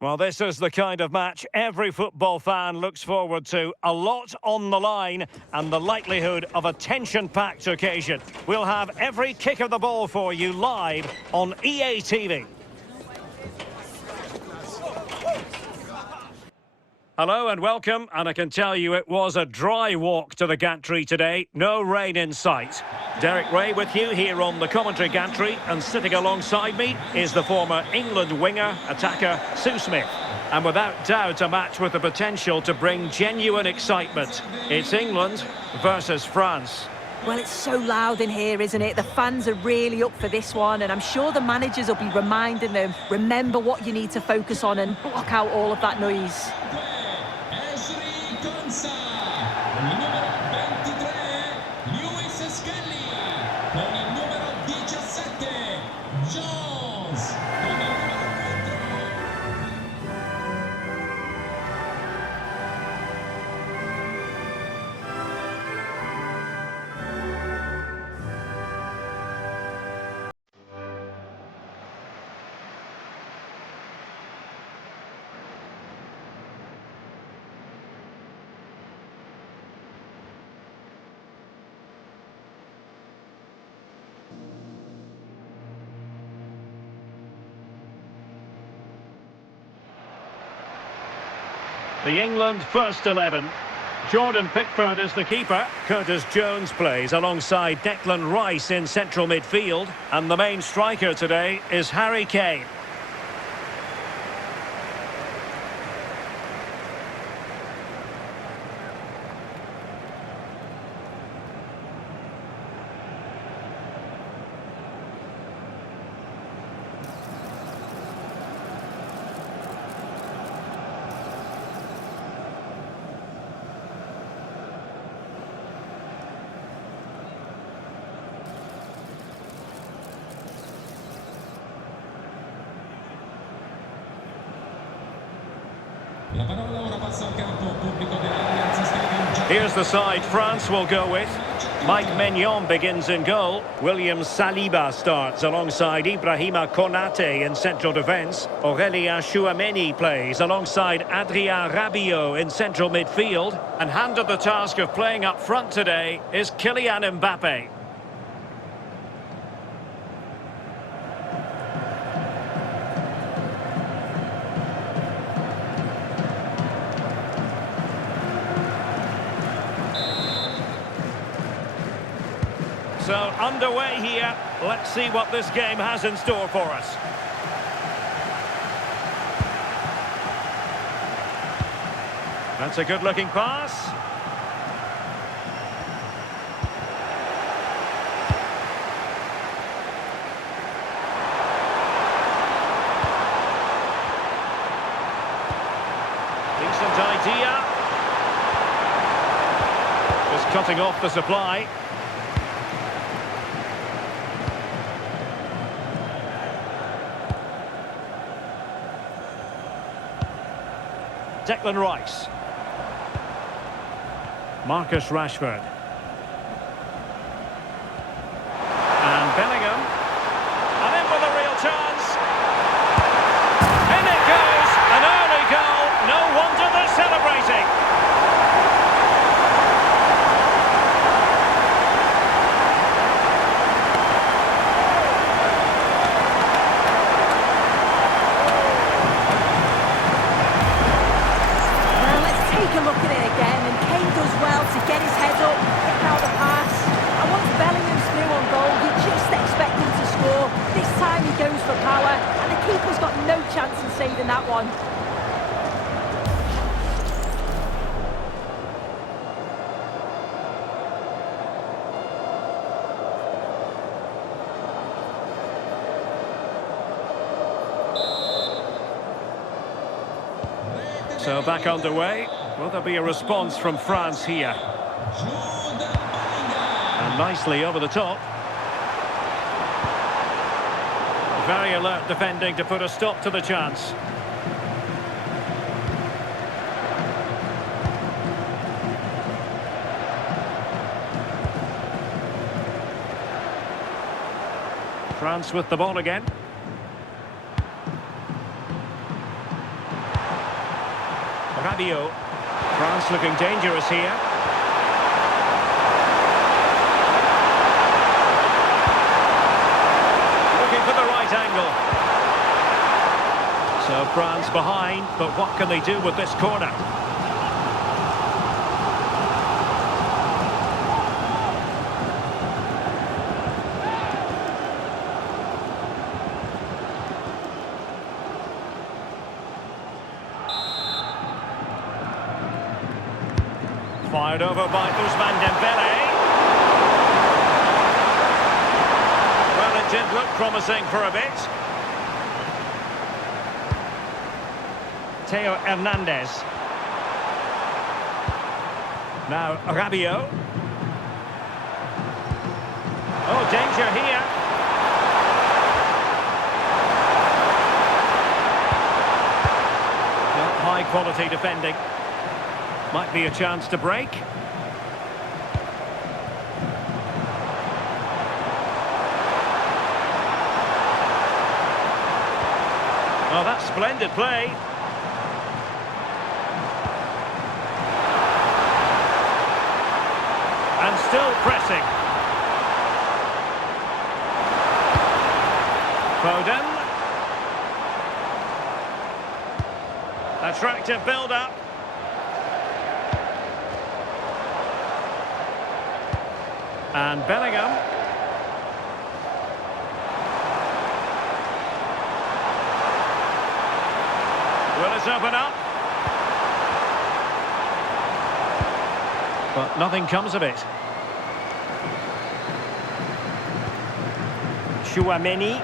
Well, this is the kind of match every football fan looks forward to. A lot on the line and the likelihood of a tension-packed occasion. We'll have every kick of the ball for you live on EA TV. Hello and welcome, and I can tell you it was a dry walk to the gantry today. No rain in sight. Derek Ray with you here on the commentary gantry, and sitting alongside me is the former England winger, attacker Sue Smith. And without doubt a match with the potential to bring genuine excitement. It's England versus France. Well, it's so loud in here, isn't it? The fans are really up for this one, and I'm sure the managers will be reminding them, remember what you need to focus on and block out all of that noise. The England first 11. Jordan Pickford is the keeper. Curtis Jones plays alongside Declan Rice in central midfield. And the main striker today is Harry Kane. Here's the side France will go with. Mike Maignan begins in goal. William Saliba starts alongside Ibrahima Konate in central defence. Aurélien Tchouameni plays alongside Adrien Rabiot in central midfield. And handed the task of playing up front today is Kylian Mbappé. So, underway here. Let's see what this game has in store for us. That's a good-looking pass. Decent idea. Just cutting off the supply. Declan Rice. Marcus Rashford. And Bellingham. And in with a real chance. In it goes. An early goal. No wonder they're celebrating. Take a look at it again, and Kane does well to get his head up, pick out the pass. And once Bellingham's through on goal, you just expect him to score. This time he goes for power, and the keeper's got no chance in saving that one. So back underway. Will there be a response from France here? And nicely over the top. Very alert defending to put a stop to the chance. France with the ball again. Rabiot. France looking dangerous here. Looking for the right angle. So France behind, but what can they do with this corner? Fired over by Ousmane Dembélé. Well, it did look promising for a bit. Theo Hernandez. Now Rabiot. Oh, danger here. Not high quality defending. Might be a chance to break. Oh, that's splendid play. And still pressing. Foden. Attractive build-up. And Bellingham. Will it open up? But nothing comes of it. Chouameni.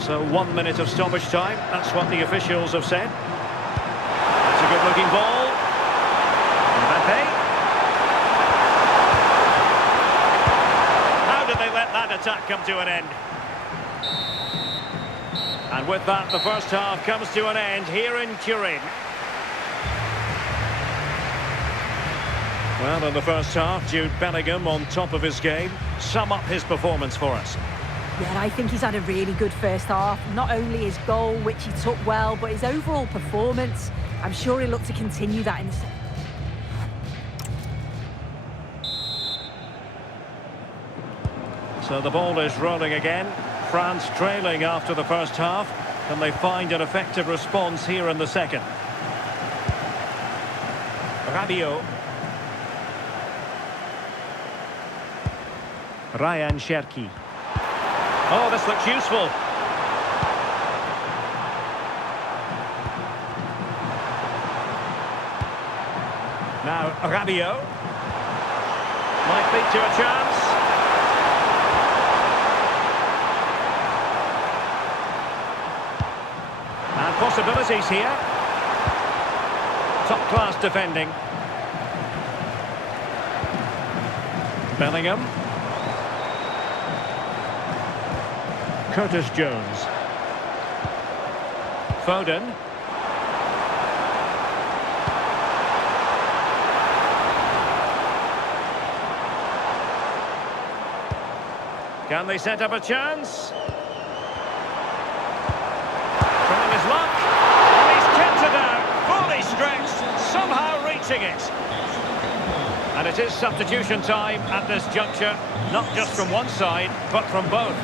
So 1 minute of stoppage time. That's what the officials have said. That's a good-looking ball. Mbappé. Let that attack come to an end. And with that, the first half comes to an end here in Turin. Well, in the first half, Jude Bellingham on top of his game. Sum up his performance for us. Yeah, I think he's had a really good first half. Not only his goal, which he took well, but his overall performance. I'm sure he'll look to continue that in the second. So the ball is rolling again. France trailing after the first half. Can they find an effective response here in the second? Rabiot. Ryan Cherki. Oh, this looks useful. Now Rabiot. Might lead to a chance. Possibilities here. Top-class defending. Bellingham. Curtis Jones. Foden. Can they set up a chance? Trying his luck. And he's kept it out. Fully stretched. Somehow reaching it. And it is substitution time at this juncture. Not just from one side, but from both.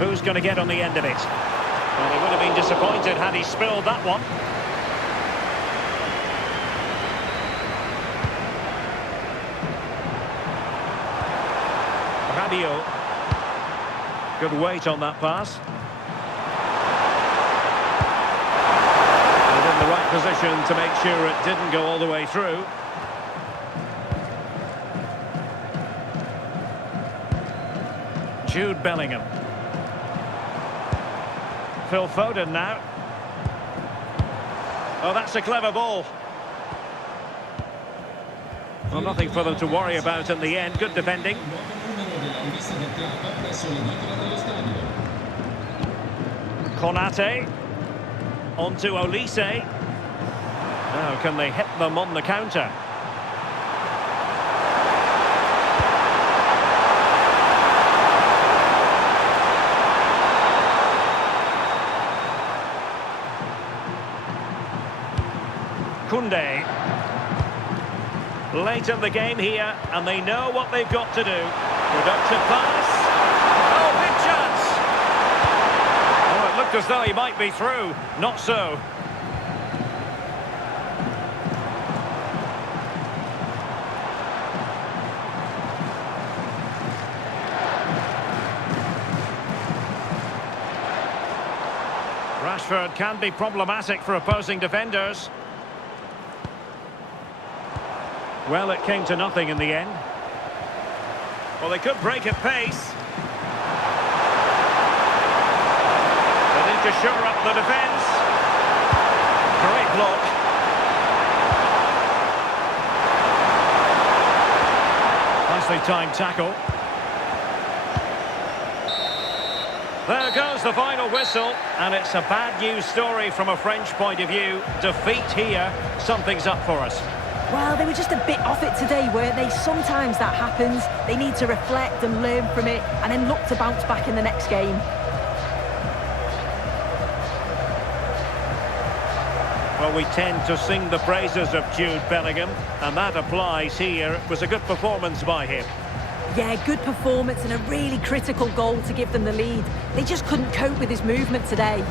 Who's going to get on the end of it? Well, he would have been disappointed had he spilled that one. Rabiot. Good weight on that pass. And in the right position to make sure it didn't go all the way through. Jude Bellingham. Phil Foden now. Oh, that's a clever ball. Well, nothing for them to worry about in the end. Good defending. Konate. On to Olise. Now, can they hit them on the counter? Koundé. Late in the game here, and they know what they've got to do. Productive pass. Oh, big chance. Oh, it looked as though he might be through. Not so. Rashford can be problematic for opposing defenders. Well, it came to nothing in the end. Well, they could break at pace. They need to shore up the defence. Great block. Nicely timed tackle. There goes the final whistle, and it's a bad news story from a French point of view. Defeat here, something's up for us. Well, they were just a bit off it today, weren't they? Sometimes that happens. They need to reflect and learn from it, and then look to bounce back in the next game. Well, we tend to sing the praises of Jude Bellingham, and that applies here. It was a good performance by him. Yeah, good performance and a really critical goal to give them the lead. They just couldn't cope with his movement today.